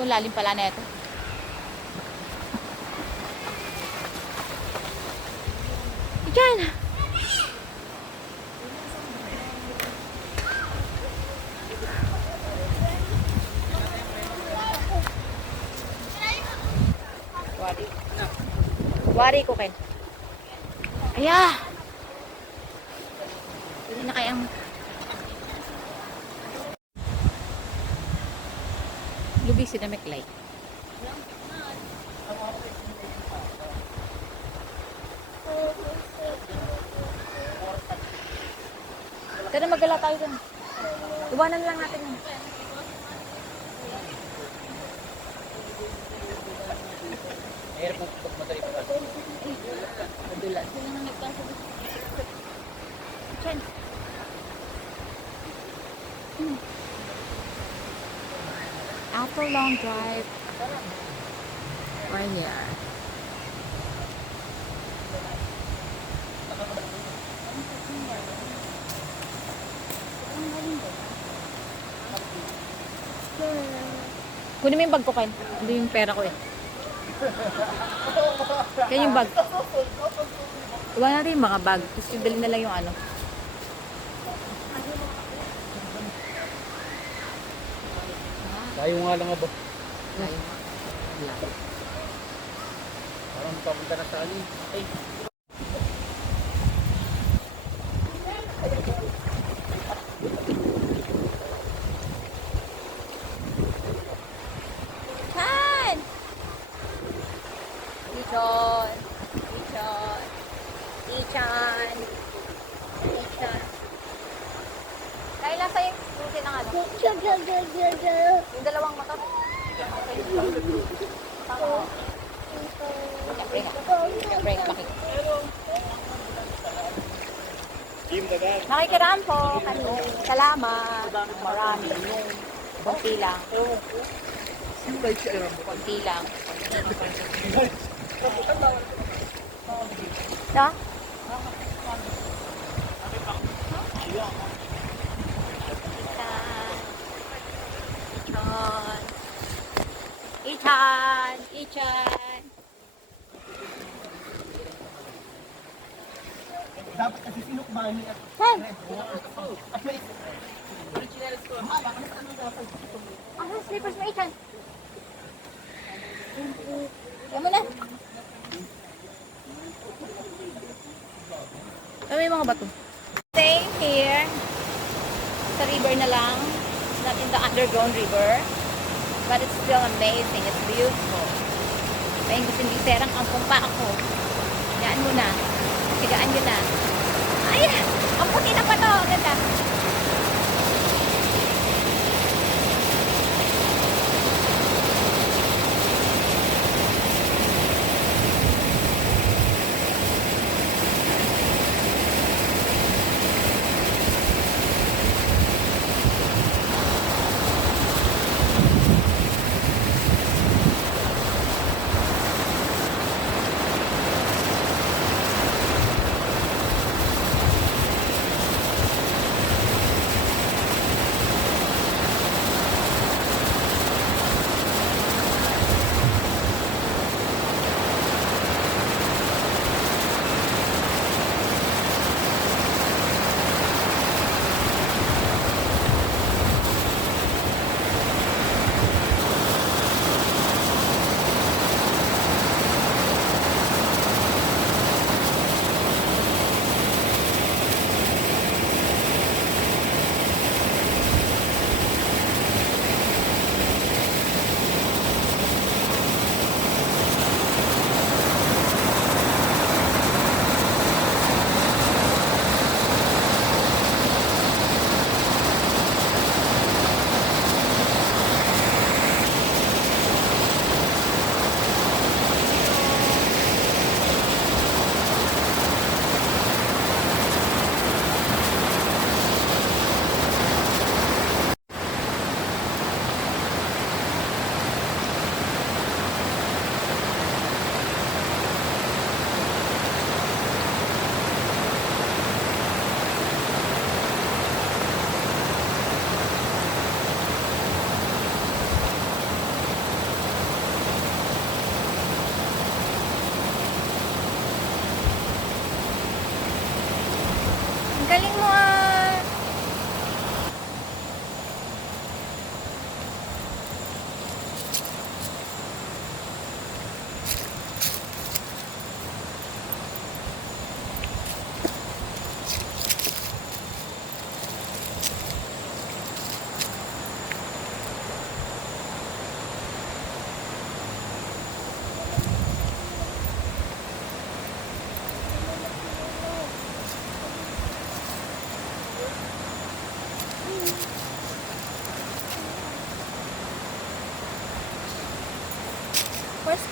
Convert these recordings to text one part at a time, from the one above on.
kung lalim pala na ito. Diyan! Wari. Wari ko, Ken. Aya! Pwede na kayang... Lubi si Namek Light. Tara, magala tayo dun. Iwanan lang natin yun. Mahirap mong pagmadali pa. Madulas. Sila nang. After long drive, we're here. Kunin mo yung bag ko, Ken. Hindi yung pera ko eh. Yan yung bag. Iwan natin yung mga bag. Tapos yung dali na lang yung ano. Tayo nga lang ba? Ayun. Parang papunta na sa ano. Ay, Chan! Ichon! Ichon! Ichan! Ichan! Kaya lang sa'yo yung susi ng ano? Yung dalawang motor. Tama. Siyempre nga. Siyempre nga. Makik Team Dagan. Nakikiraan po kami. Salamat. Marami. Kunti lang. Kunti lang. No? Ichan. Ichan. Ichan. Dapat kasi sinukmani at Chan! at may Ano slippers mo, Ichan? Yan mo na. Ay, may mga bato. Staying here. Sa river na lang. It's not in the underground river. But it's still amazing. It's beautiful. Kaya gusto hindi serang ang pumpa ako. Yan mo na. Sigaan nyo na. Ay! Ang puti na pa to. Ang ganda.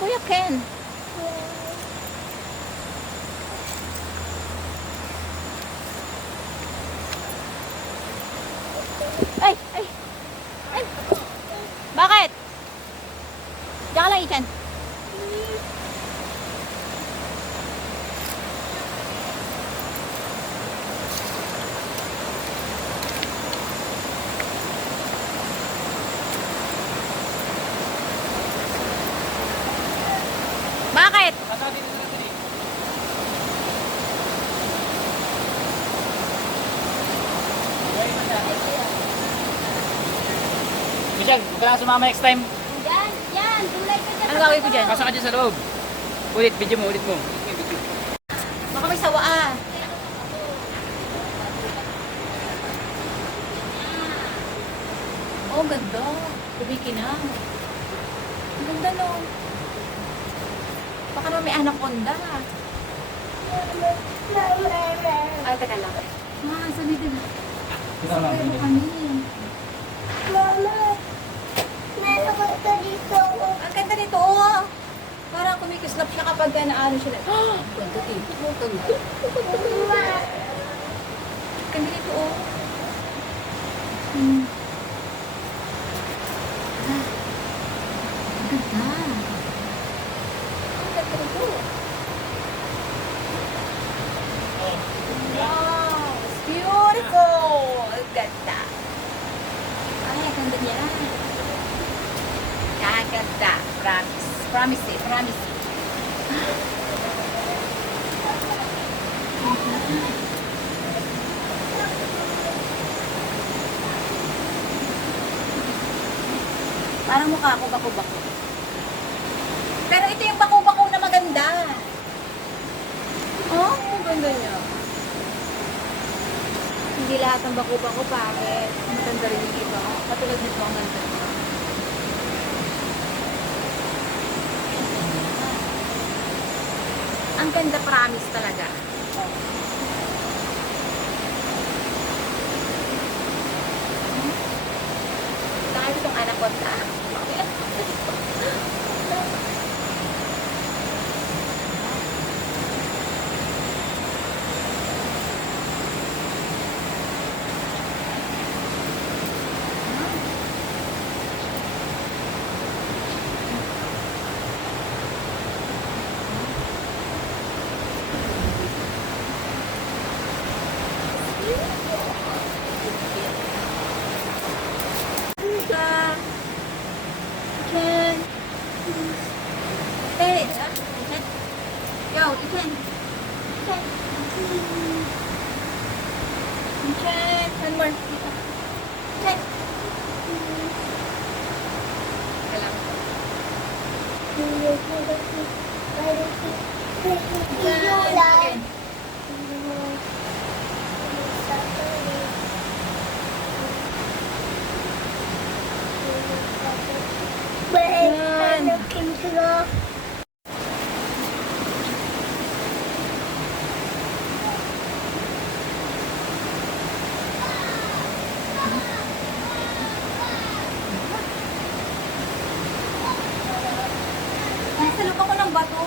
Kuya Ken? Michelle, huwag ka na sumama next time. Yan, yan. Tulay ka dyan. Ano gagawin ko dyan? Pasok ka dyan sa loob. Ulit, video mo, ulit mo. Baka may sawa ah. Oh, ganda. Kumikinang. Ang ganda no. Baka naman may anaconda. Ay, teka lang. Ah, lang, Pero video. kami. Mama, kumikislap siya kapag naano siya. na- Ah! Ganda dito. Ganda. Mama, Ganda nito, oh. Hmm. Ah. Ang ganda. Ang ganda nito. Wow! It's beautiful! Ang ganda. Ay, ang ganda niya. Ang ganda. Promise. Promise eh. Promise eh. Parang mukha ako bako-bako. Pero ito yung bako-bako na maganda. Oh, ang ganda niya. Hindi lahat ng bako-bako pangit. Maganda rin yung iba. Katulad nito ang ganda. Ang ganda promise talaga. Oh. Saka itong anak Ikan. Yo, ikan. Ikan. Ikan. One more. Ikan. Ikan. Teka lang. Ikan. Okay. Yan. Looking sila. Nasa loob ako ng bato.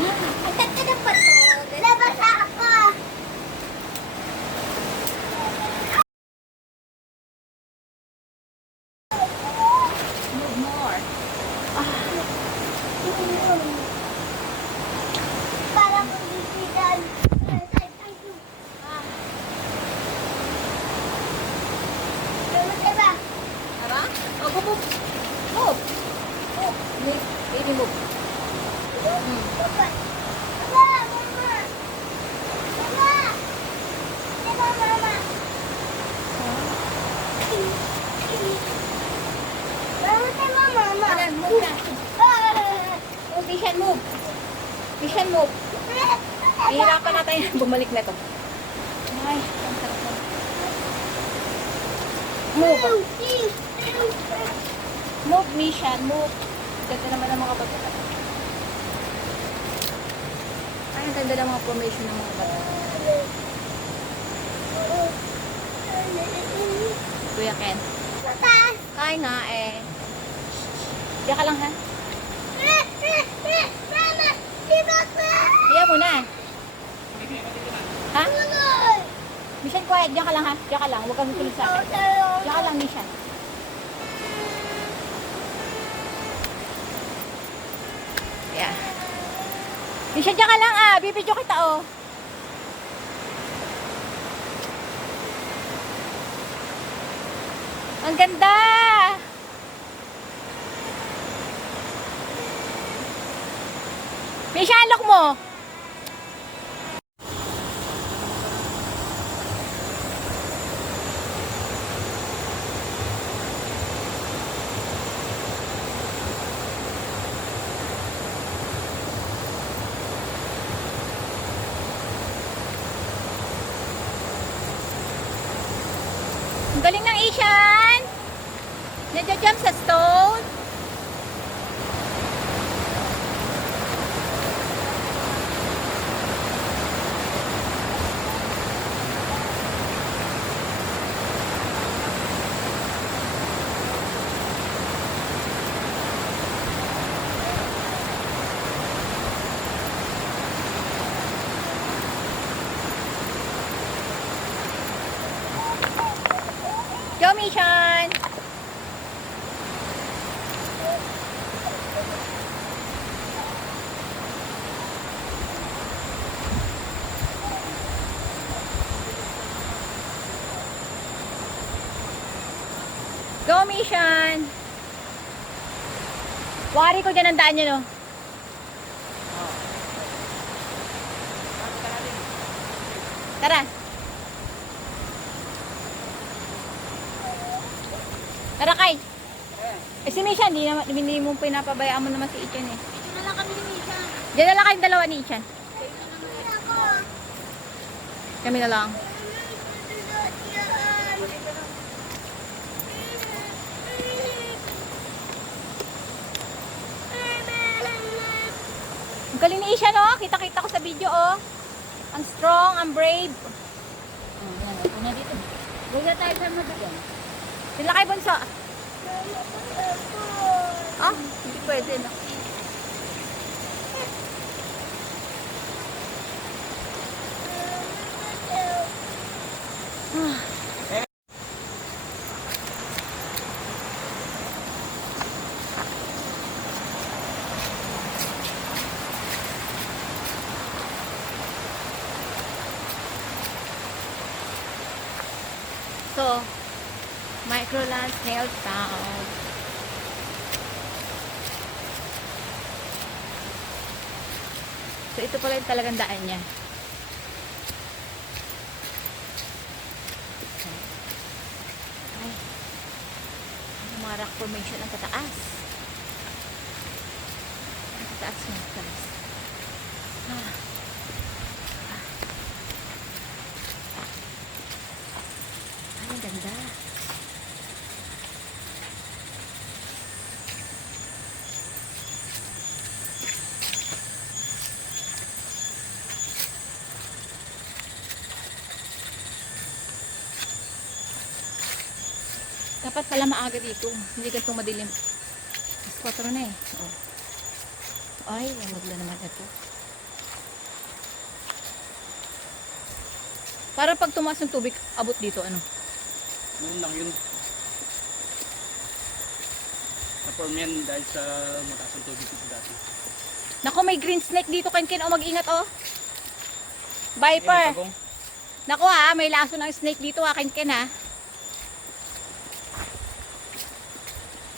Ang ganda ng bato. Nabasa ako. Move more. Parang bibigyan. Diba? Tara. Oh, go, move. Move. Move. Make, baby move. Hmm. Mama! Mama! Mama! Diba, mama? Move na. Move, Mishan, move. Mishan, move. Hihirapan natin. Bumalik na to. Ay, ang sarap na. Move. Move, Mishan, move. Ganda naman ang mga bata. Ay, ganda ng mga bata. Kuya Ken. Kaya nga eh. Diyan ka lang ha. Hiya mo na. Ha? Mishan, quiet. Diyan ka lang ha. Diyan ka lang. Huwag kang tulog sa akin. Diyan ka lang, Mishan. Yeah. Mishan, diyan ka lang ah. Bibidyo kita oh. Ang ganda! Misha, look mo! Nadya-jump sa stone. Dyan ang daan niya, no? Tara! Tara, Kai! Eh, si Mishan, hindi, naman, hindi mo pinapabayaan mo naman si Ichan eh. Diyan na lang kayong dalawa ni Ichan. Kami na lang. Galing ni Isha, no? Kita-kita ko sa video, oh. Ang strong, ang brave. Oh, yan, oh. Una dito. Huwag tayo sa mabigyan. Sila Bunso. Ah, hindi pwede, no? Ah. So, Microland Snail Town. So, ito pala yung talagang daan niya. Ay. Ang mga rock formation ang kataas. Ang kataas ng kataas. Ah. Ay, ang ganda. Dapat pala maaga dito. Hindi ganitong madilim. Mas 4 na eh. Oh. Ay, lamog na naman ito. Para pag tumaas ng tubig, abot dito, ano? Meron lang yun. Na-form yan dahil sa mataas ang tubig dito dati. Nako, may green snake dito, Ken Ken. O, mag-ingat, oh. Eh, may Viper. pagong. Nako, ha. May laso ng snake dito, ha, Ken Ken, ha.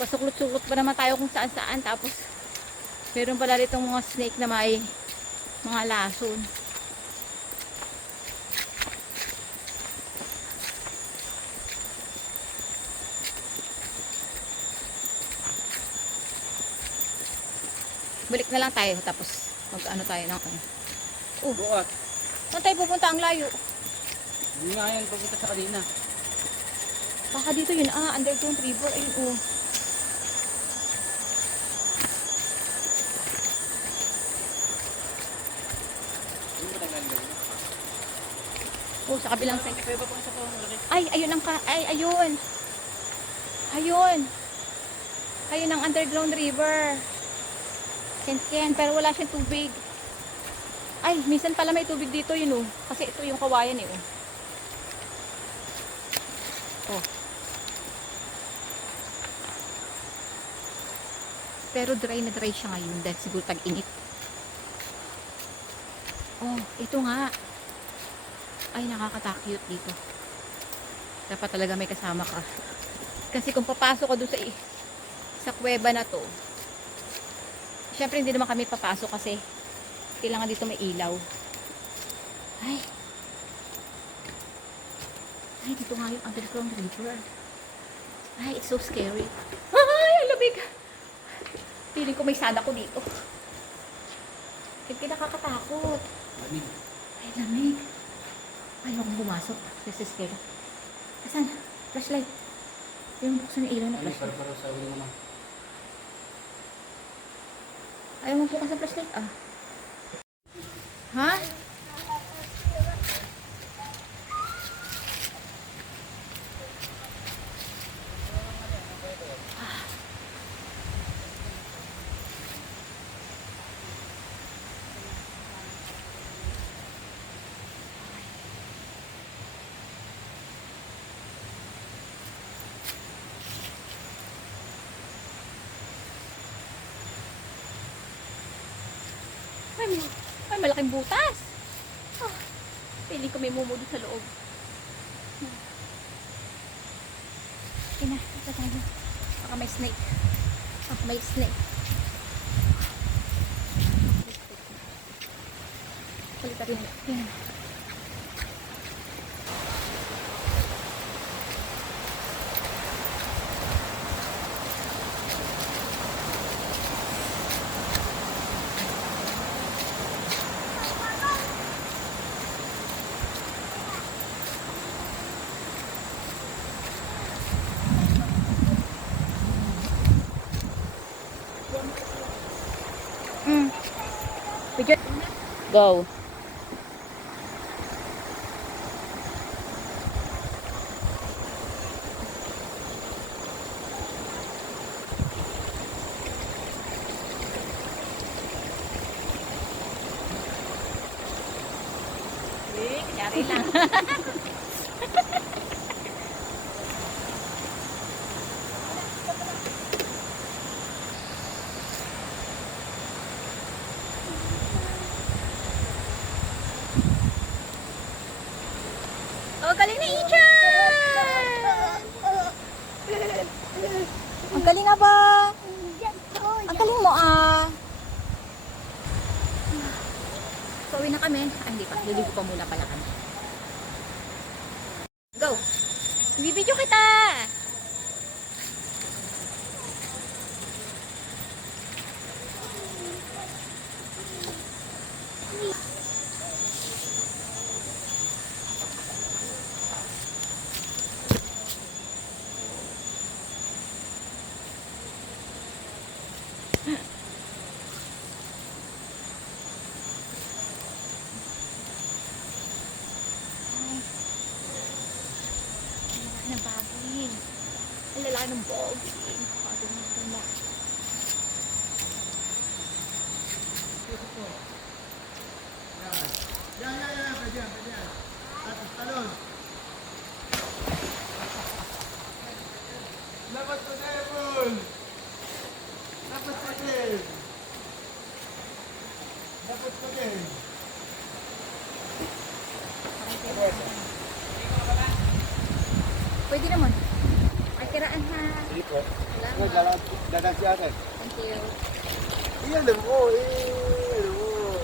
Pasuklot-suklot pa naman tayo kung saan-saan. Tapos, meron pala ditong mga snake na may mga lason. Balik na lang tayo tapos mag ano tayo ng ano. Bukas. Saan tayo pupunta ang layo? Hindi nga yan pagpunta sa kanina. Baka dito yun, ah, underground river. Ayun, oh. Hindi ba tanggalin gawin? Oh, sa kabilang side. Po. Ay, ayun ang ka... Ay, ayun. Ayun. Ayun ang underground river. Ken pero wala siyang tubig. Ay, minsan pala may tubig dito yun oh. Kasi ito yung kawayan eh oh. Oh. Pero dry na dry siya ngayon dahil siguro tag-init. Oh, ito nga. Ay, nakakatakot dito. Dapat talaga may kasama ka. Kasi kung papasok ko doon sa, sa kuweba na to, syempre hindi naman kami papasok kasi kailangan dito may ilaw. Ay. Ay, dito nga yung underground river. Ay, it's so scary. Ay, ang lamig. Feeling ko may sada ko dito. Hindi nakakatakot. Lamig. Ay, lamig. Ayaw kong pumasok. This is scary. Asan? Flashlight. Yung buksan yung ilaw na flashlight. para-para sa ulo naman. Ayaw mo bukas ang flashlight. Ah. Ha? Malaking butas. Ah, pili ko may mumo sa loob. Hmm. Ina, ito tayo. Baka may snake. Baka may snake. Palitan rin. Yan. Go. So, uwi na kami. Ah, hindi pa. Liligo pa muna pala kami. Go! Bibidyo kita! Ang lalaki ng bagay. Ang lalaki ng bogi. Nakakagod ng tanda. Yan, yan, yan. Pwede yan, pwede yan. Tapos talon. Dapat ko Devon! Dapat ko din! Dapat ko din! Pwede naman. Ay, kiraan ha. Sige po. Salamat. Dadan si ate. Thank you. Eh, alam mo, eh, alam mo.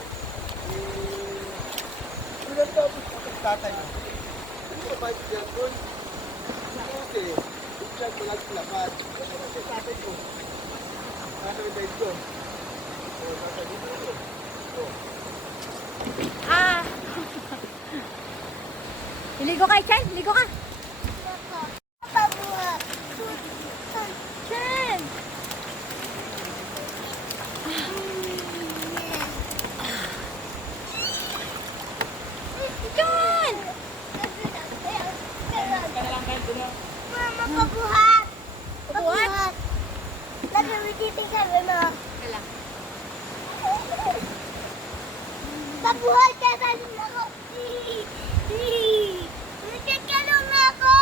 Eh, ilan tapos ako tatay mo? Ano ba ba siya doon? Kasi, doon siya malaglapat. Ano ba siya tatay ko? Yung dahil ko? nasa dito. Oh. Ah! Iligo ka, Chan! Ligo ka! Pabuhat. Chan! Chan! Mama, pabuhat. Pabuhat? Lagi dito sabi mo. Kala. Pabuhat ka sa ako. Nagkakalong na ako.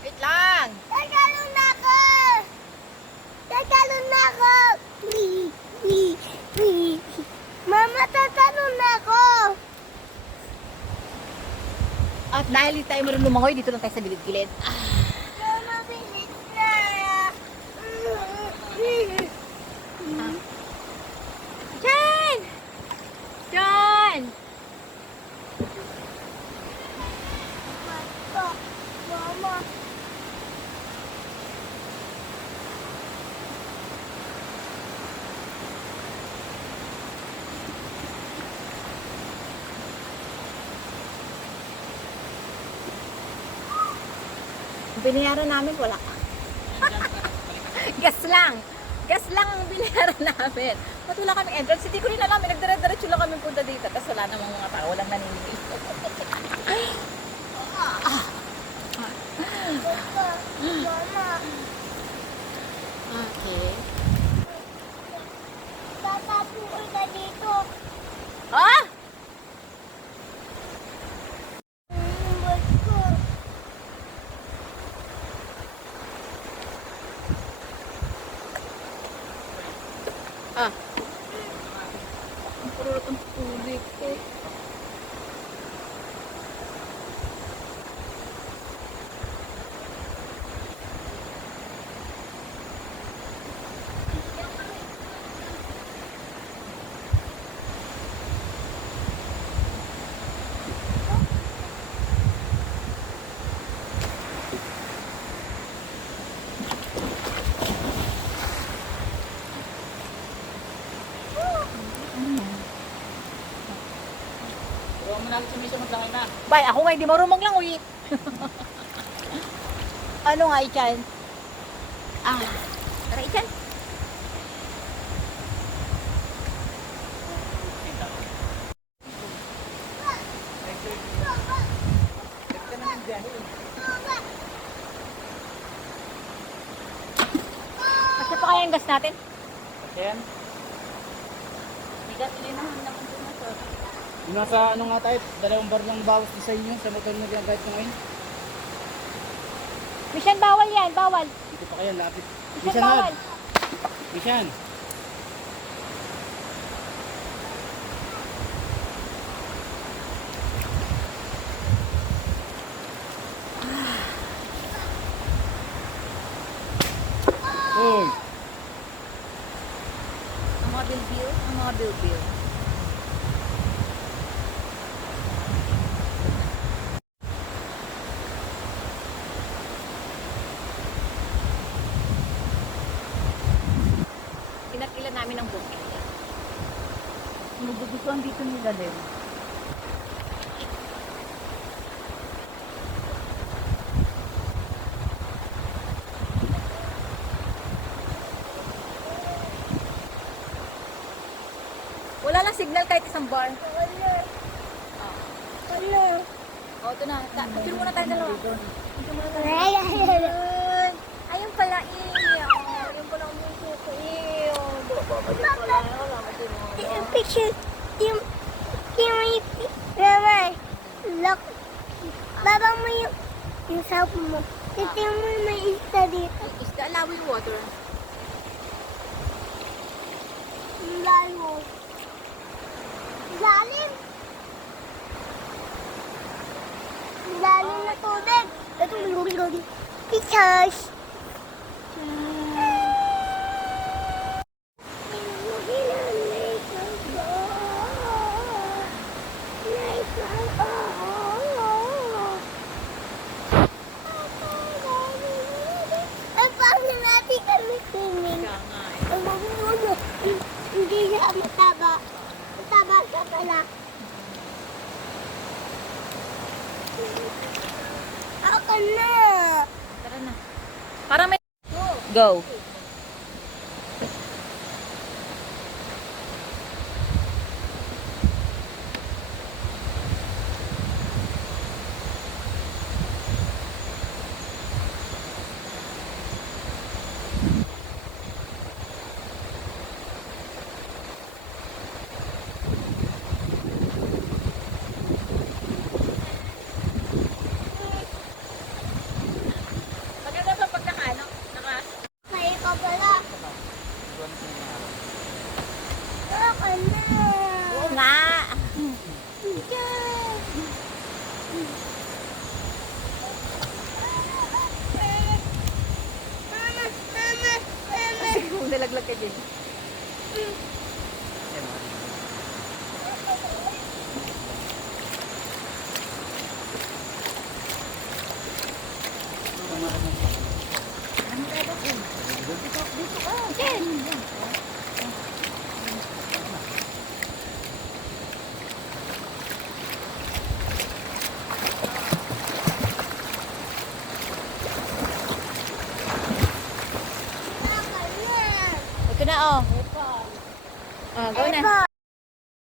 Wait lang! Nagkakalong na ako. Nagkakalong na ako. Mama, tatalong na ako. At dahil hindi tayo marunong lumangoy, dito lang tayo sa gilid-gilid. Mama, bilis na. Chan! Chan! Mama. Binayaran namin, wala. Gas lang. Gas lang ang binayaran namin. Ba't wala kami entrance? Hindi ko rin alam. Nagdara-diretso lang kami punta dito. Tapos wala namang mga tao. Walang naniningil. Mama. Okay. Tatapuin ka dito. Ha? Yung bag ko. Ah. Ang purot ang tubig ko. Pero mo natin sumisunod lang na. Bay, ako nga hindi marunong lang uy. ano nga Ichan? Ah. Tara Ichan. Kasi pa kaya yung gas natin? Ayan. May gas din naman naman doon na to. Yung nasa ano nga tayo, dalawang bar lang bawas sa inyo sa motor mo lang kahit ngayon. Mission bawal yan, bawal. Dito pa kaya lapit. Mission Bisan bawal. Hab. Bisan. Uy, Ang mga bilbil, ang mga bilbil. Pinakila namin ang booking niya. Nagugustuhan dito nila din. Wala lang signal kahit isang bar. Wala. Oh, Wala. oh ito na. Ta- Picture muna tayo dalawa. Picture muna tayo. Ay, ay, ay. Ayun. Ayun pala, iyo. Ayun pala ang muso ko, iyo. Picture, yung may, mama, look, baba mo yung, yung sapo mo. Ito yung may may isa dito. Is the allowing water? Ang lalim. Lalim. Ang Lalim na tubig. Ito, lugin, Go.